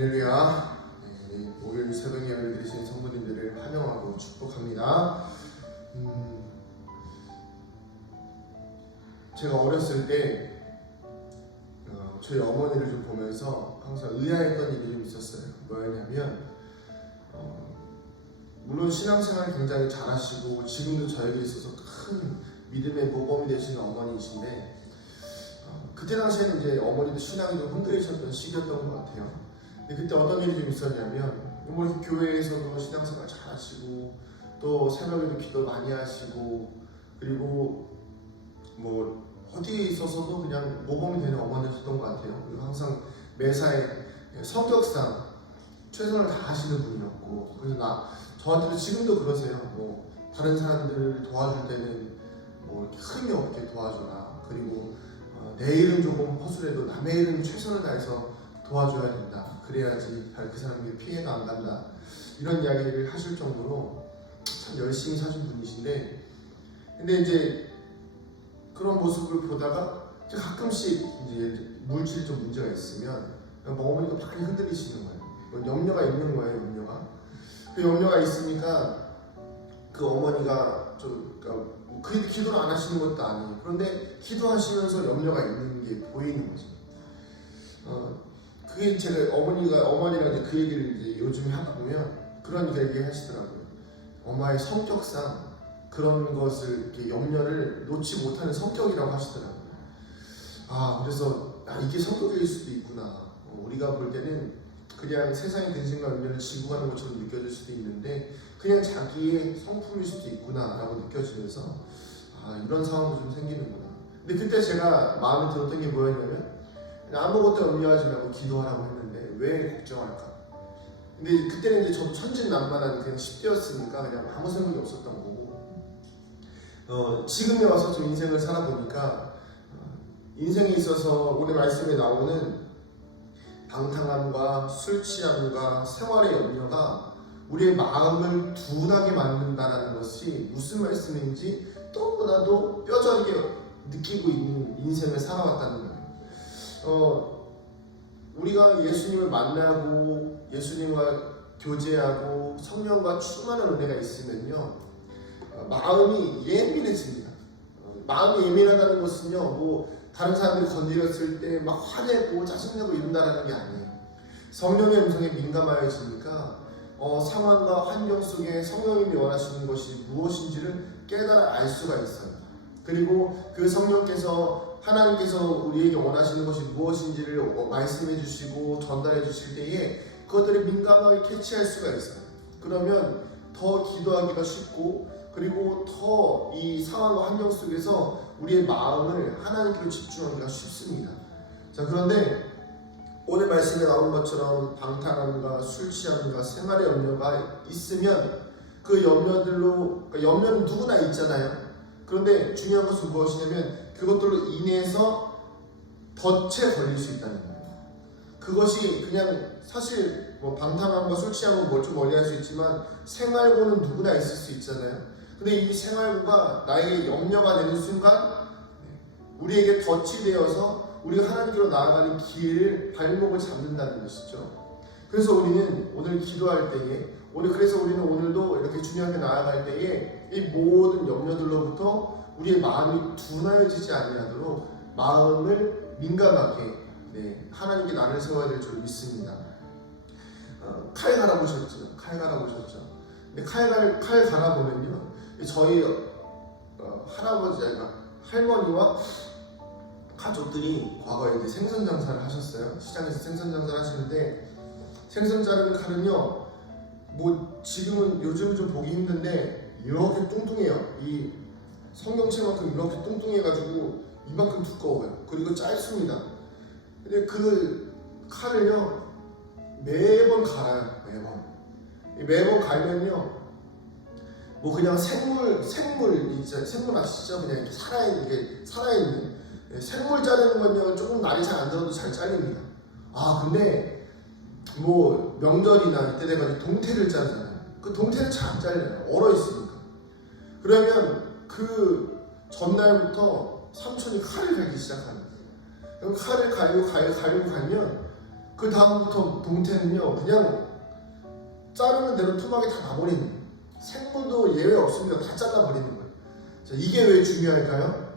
할렐루야. 네, 목요일 새벽 예배를 드리신 성도님들을 환영하고 축복합니다. 제가 어렸을 때 저희 어머니를 좀 보면서 항상 의아했던 일이 좀 있었어요. 뭐였냐면 물론 신앙생활을 굉장히 잘하시고 지금도 저에게 있어서 큰 믿음의 모범이 되시는 어머니이신데 그때 당시에는 이제 어머니도 신앙이 좀 흔들리셨던 시기였던 것 같아요. 근데 그때 어떤 일이 좀 있었냐면 어머니 교회에서도 신앙생활 잘하시고 또 새벽에도 기도 많이 하시고 그리고 뭐 어디에 있어서도 그냥 모범이 되는 어머니였던 것 같아요. 그리고 항상 매사에 성격상 최선을 다하시는 분이었고 그래서 저한테도 지금도 그러세요. 뭐 다른 사람들을 도와줄 때는 뭐 이렇게 흠이 없게 도와줘라. 그리고 내 일은 조금 허술해도 남의 일은 최선을 다해서 도와줘야 된다. 그래야지 그 사람에게 피해가 안 간다. 이런 이야기를 하실 정도로 참 열심히 사신 분이신데, 근데 이제 그런 모습을 보다가 가끔씩 이제 물질적 문제가 있으면 어머니가 많이 흔들리시는 거예요. 염려가 있는 거예요, 염려가. 그 염려가 있으니까 그 어머니가 좀 그 기도를 안 하시는 것도 아니에요. 그런데 기도하시면서 염려가 있는 게 보이는 거죠. 그게 제가 어머니랑 이제 그 얘기를 이제 요즘에 하다 보면 그런 얘기 하시더라고요. 엄마의 성격상 그런 것을 이렇게 염려를 놓지 못하는 성격이라고 하시더라고요. 그래서 이게 성격일 수도 있구나. 우리가 볼 때는 그냥 세상의 근심과 염려를 지고 가는 것처럼 느껴질 수도 있는데 그냥 자기의 성품일 수도 있구나라고 느껴지면서 이런 상황도 좀 생기는구나. 근데 그때 제가 마음에 들었던 게 뭐였냐면 아무것도 염려하지 말고 기도하라고 했는데 왜 걱정할까? 근데 그때는 이제 저도 천진난만한 그냥 10대였으니까 그냥 아무 생각이 없었던 거고 지금에 와서 좀 인생을 살아보니까 인생에 있어서 오늘 말씀에 나오는 방탕함과 술 취함과 생활의 염려가 우리의 마음을 둔하게 만든다는 것이 무슨 말씀인지 너무나도 뼈저리게 느끼고 있는 인생을 살아왔다는 거예요. 우리가 예수님을 만나고 예수님과 교제하고 성령과 충만한 은혜가 있으면요 마음이 예민해집니다. 마음이 예민하다는 것은요 뭐 다른 사람들이 건드렸을 때 막 화내고 짜증내고 이런다는 게 아니에요. 성령의 음성에 민감해지니까 상황과 환경 속에 성령님이 원하시는 것이 무엇인지를 깨달아 알 수가 있어요. 그리고 그 성령께서 하나님께서 우리에게 원하시는 것이 무엇인지를 말씀해 주시고 전달해 주실 때에 그것들을 민감하게 캐치할 수가 있어요. 그러면 더 기도하기가 쉽고 그리고 더 이 상황과 환경 속에서 우리의 마음을 하나님께로 집중하기가 쉽습니다. 자, 그런데 오늘 말씀에 나온 것처럼 방탕함과 술 취함과 생활의 염려가 있으면 그 염려들로 염려는 누구나 있잖아요. 그런데 중요한 것은 무엇이냐면 그것들로 인해서 덫에 걸릴 수 있다는 거예요. 그것이 그냥 사실 뭐 방탕함과 술 취함은 뭘 좀 멀리 할 수 있지만 생활고는 누구나 있을 수 있잖아요. 근데 이 생활고가 나에게 염려가 되는 순간 우리에게 덫이 되어서 우리가 하나님께로 나아가는 길을 발목을 잡는다는 것이죠. 그래서 우리는 오늘 기도할 때에 그래서 우리는 오늘도 이렇게 주님께 나아갈 때에 이 모든 염려들로부터 우리의 마음이 둔하여지지 아니하도록 마음을 민감하게 하나님께 나를 세워야 될 줄 믿습니다. 칼 갈아보셨죠? 근데 칼 갈아보면요 저희 할머니와 가족들이 과거에 이제 생선 장사를 하셨어요. 시장에서 생선 장사를 하시는데 생선 자르는 칼은요 뭐 지금은 요즘 좀 보기 힘든데 이렇게 뚱뚱해요. 이 성경책만큼 이렇게 뚱뚱해가지고 이만큼 두꺼워요. 그리고 짧습니다. 근데 그 칼을요 매번 갈아요. 매번 갈면요 뭐 그냥 생물 아시죠? 그냥 이렇게 살아있는 생물 자르는 건요 조금 날이 잘 안 들어도 잘 잘립니다. 근데 뭐 명절이나 이때 돼가지고 동태를 자르잖아요. 그 동태는 잘 안 잘려요. 얼어 있으니까. 그러면 그 전날부터 삼촌이 칼을 갈기 시작합니다. 그럼 칼을 갈면 그 다음부터 동태는요 그냥 자르는 대로 투막에 다 나버리는 거예요. 생분도 예외 없습니다. 다 잘라버리는 거예요. 자, 이게 왜 중요할까요?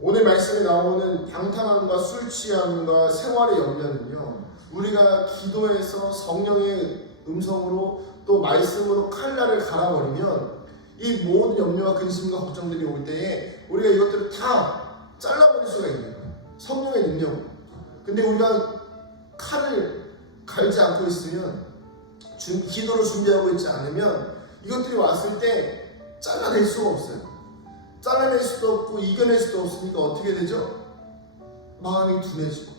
오늘 말씀에 나오는 방탕함과 술 취함과 생활의 염려는요 우리가 기도해서 성령의 음성으로 또 말씀으로 칼날을 갈아버리면 이 모든 염려와 근심과 걱정들이 올 때에 우리가 이것들을 다 잘라버릴 수가 있는 거예요. 성령의 능력으로. 근데 우리가 칼을 갈지 않고 있으면 기도를 준비하고 있지 않으면 이것들이 왔을 때 잘라낼 수가 없어요. 잘라낼 수도 없고 이겨낼 수도 없으니까 어떻게 되죠? 마음이 둔해지고.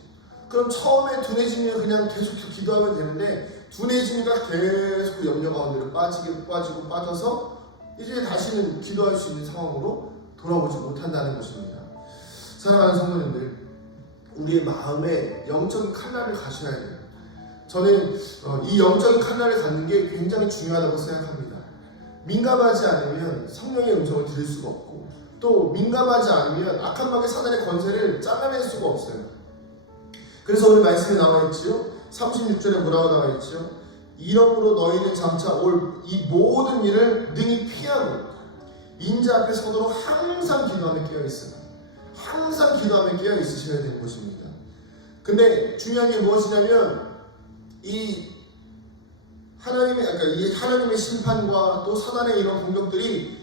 그럼 처음에 둔해지면 그냥 계속 기도하면 되는데 둔해지니까 계속 그 염려 가운데로 빠져서 이제 다시는 기도할 수 있는 상황으로 돌아오지 못한다는 것입니다. 사랑하는 성도님들, 우리의 마음에 영적인 칼날을 가셔야 돼요. 저는 이 영적인 칼날을 갖는 게 굉장히 중요하다고 생각합니다. 민감하지 않으면 성령의 음성을 들을 수가 없고 또 민감하지 않으면 악한 마귀 사단의 권세를 잘라낼 수가 없어요. 그래서 오늘 말씀에 나와 있지요. 36절에 뭐라고 나와 있지요? 이러므로 너희는 장차 올 이 모든 일을 능히 피하고 인자 앞에 서도록 항상 기도하며 깨어있으라. 항상 기도하며 깨어있으셔야 되는 것입니다. 근데 중요한 게 무엇이냐면 이 하나님의 심판과 또 사단의 이런 공격들이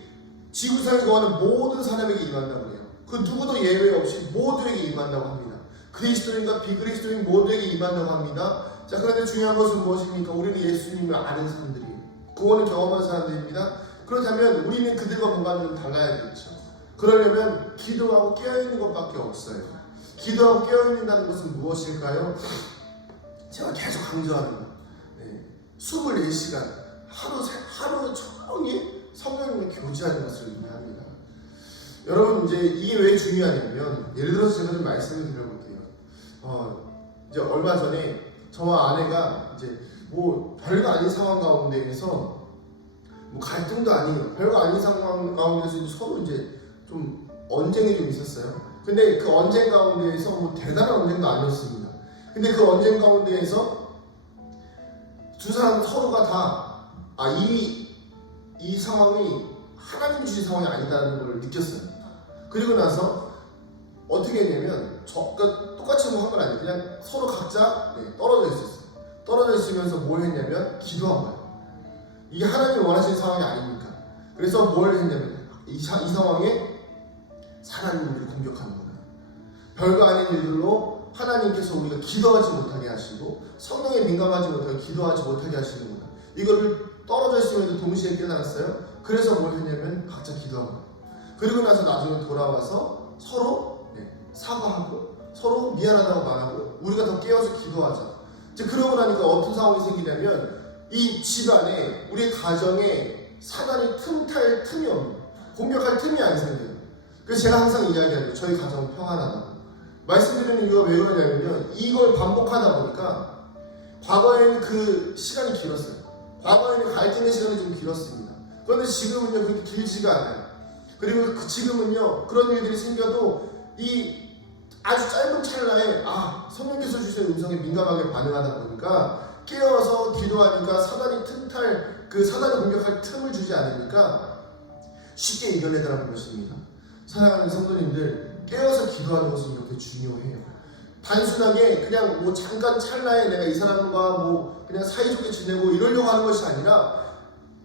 지구상에 거하는 모든 사람에게 임한다고 해요. 그 누구도 예외 없이 모두에게 임한다고 합니다. 그리스도인과 비그리스도인 모두에게 임한다고 합니다. 자, 그런데 중요한 것은 무엇입니까? 우리는 예수님을 아는 사람들이에요. 구원을 경험한 사람들입니다. 그렇다면 우리는 그들과 뭔가 좀 달라야겠죠. 그러려면 기도하고 깨어있는 것밖에 없어요. 기도하고 깨어있는다는 것은 무엇일까요? 제가 계속 강조하는 거. 24시간 하루 종일 성령님을 교제하는 것을 의미합니다. 여러분 이제 이게 왜 중요하냐면 예를 들어서 제가 좀 말씀을 드려볼게요. 이제 얼마 전에 저와 아내가 이제 뭐 별거 아닌 상황 가운데에서 뭐 갈등도 아니에요. 별거 아닌 상황 가운데서 서로 이제 좀 언쟁이 좀 있었어요. 근데 그 언쟁 가운데에서 뭐 대단한 언쟁도 아니었습니다. 근데 그 언쟁 가운데에서 두 사람 서로가 다 이 상황이 하나님 주신 상황이 아니다는 걸 느꼈어요. 그리고 나서 어떻게 했냐면 그러니까 똑같이 뭐 한 건 아니에요. 그냥 서로 각자 떨어져 있었어요. 떨어져 있으면서 뭘 했냐면 기도한 거예요. 이게 하나님이 원하시는 상황이 아닙니까? 그래서 뭘 했냐면 이 상황에 하나님을 공격하는 거예요. 별거 아닌 일들로 하나님께서 우리가 기도하지 못하게 하시고 성령에 민감하지 못하게 기도하지 못하게 하시는구나. 이거를 떨어져 있으면서 동시에 깨달았어요. 그래서 뭘 했냐면 각자 기도한 거예요. 그리고 나서 나중에 돌아와서 서로 사과하고 서로 미안하다고 말하고 우리가 더 깨어서 기도하자. 이제 그러고 나니까 어떤 상황이 생기냐면 이 집안에 우리 가정에 사단이 틈탈 틈이 없는 공격할 틈이 안 생겨요. 그래서 제가 항상 이야기하죠. 저희 가정은 평안하다고. 말씀드리는 이유가 왜 그러냐면요. 이걸 반복하다 보니까 과거에는 그 시간이 길었어요. 과거에는 갈등의 시간이 좀 길었습니다. 그런데 지금은요 그렇게 길지가 않아요. 그리고 지금은요 그런 일들이 생겨도 이 아주 짧은 찰나에 성령께서 주신 음성에 민감하게 반응하다 보니까 깨어서 기도하니까 사단이 사단이 공격할 틈을 주지 않으니까 쉽게 이겨내더라는 것입니다. 사랑하는 성도님들, 깨어서 기도하는 것은 이렇게 중요해요. 단순하게 그냥 뭐 잠깐 찰나에 내가 이 사람과 뭐 그냥 사이좋게 지내고 이러려고 하는 것이 아니라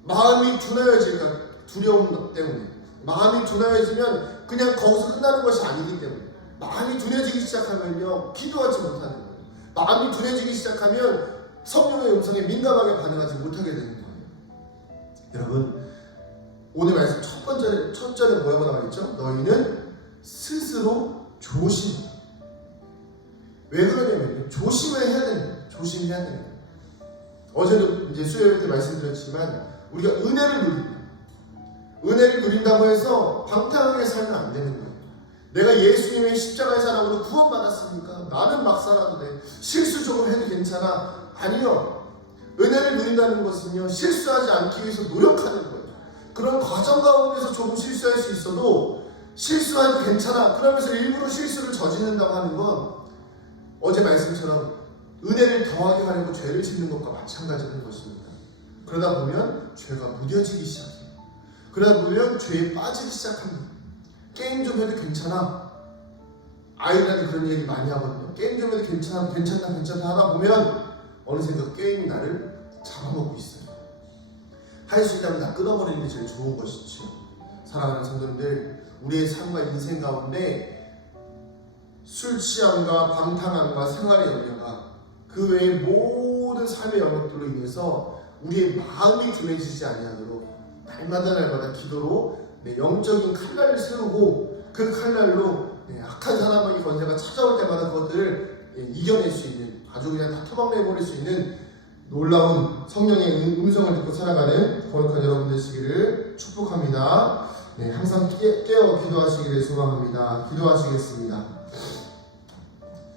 마음이 둔하여질까 두려움 때문에 마음이 둔하여지면 그냥 거기서 끝나는 것이 아니기 때문에 마음이 둔해지기 시작하면요 기도하지 못하는 거예요. 마음이 둔해지기 시작하면 성령의 음성에 민감하게 반응하지 못하게 되는 거예요. 여러분 오늘 말씀 첫 절에 뭐라고 나와 있죠? 너희는 스스로 조심. 왜 그러냐면요 조심을 해야 됩니다. 조심해야 됩니다. 어제도 이제 수요일 때 말씀드렸지만 우리가 은혜를 누린다고 해서 방탕하게 살면 안 되는 거예요. 내가 예수님의 십자가의 사랑으로 구원받았으니까 나는 막 살아도 돼. 실수 조금 해도 괜찮아. 아니요. 은혜를 누린다는 것은요 실수하지 않기 위해서 노력하는 거예요. 그런 과정 가운데서 조금 실수할 수 있어도 실수해도 괜찮아. 그러면서 일부러 실수를 저지른다고 하는 건 어제 말씀처럼 은혜를 더하게 하려고 죄를 짓는 것과 마찬가지인 것입니다. 그러다 보면 죄가 무뎌지기 시작해요. 그러다 보면 죄에 빠지기 시작합니다. 게임 좀 해도 괜찮아. 아이들한테 그런 얘기 많이 하거든요. 게임 좀 해도 괜찮다 하다 보면 어느샌가 게임이 나를 잡아먹고 있어요. 할 수 있다면 다 끊어버리는 게 제일 좋은 것이죠. 사랑하는 성도님들, 우리의 삶과 인생 가운데 술 취함과 방탕함과 생활의 염려가 그 외의 모든 삶의 영역들로 인해서 우리의 마음이 둔해지지 아니하도록 날마다 기도로 영적인 칼날을 세우고 그 칼날로 악한 사람의 권세가 찾아올 때마다 그것들을 이겨낼 수 있는, 아주 그냥 다 토막내버릴 수 있는 놀라운 성령의 음성을 듣고 살아가는 거룩한 여러분 되시기를 축복합니다. 항상 깨어 기도하시기를 소망합니다. 기도하시겠습니다.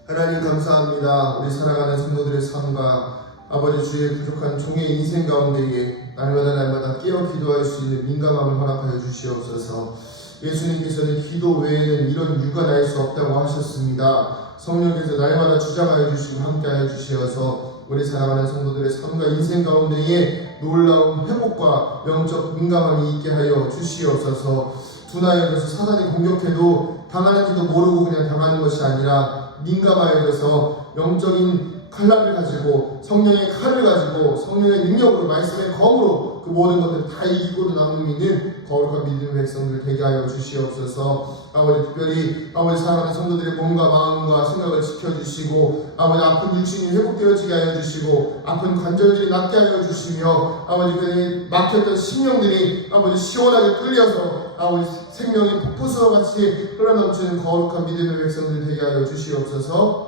하나님 감사합니다. 우리 살아가는 성도들의 삶과 아버지 주의 부족한 종의 인생 가운데에 날마다 깨어 기도할 수 있는 민감함을 허락하여 주시옵소서. 예수님께서는 기도 외에는 이런 유가 날 수 없다고 하셨습니다. 성령께서 날마다 주장하여 주시고 함께하여 주시어서 우리 사랑하는 성도들의 삶과 인생 가운데에 놀라운 회복과 영적 민감함이 있게 하여 주시옵소서. 둔하여져서 사단이 공격해도 당하는지도 모르고 그냥 당하는 것이 아니라 민감하여져서 영적인 칼날을 가지고 성령의 칼을 가지고 성령의 능력으로 말씀의 검으로 그 모든 것들을 다 이기고도 남음이 있는 거룩한 믿음의 백성들 되게 하여 주시옵소서. 아버지 특별히 아버지 사랑하는 성도들의 몸과 마음과 생각을 지켜주시고 아버지 아픈 육신이 회복되어지게 하여 주시고 아픈 관절들이 낫게 하여 주시며 아버지 그 막혔던 심령들이 아버지 시원하게 뚫려서 아버지 생명이 폭포수와 같이 흘러넘치는 거룩한 믿음의 백성들 되게 하여 주시옵소서.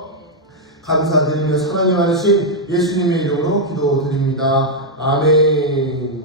감사드리며 사랑이 많으신 예수님의 이름으로 기도드립니다. 아멘.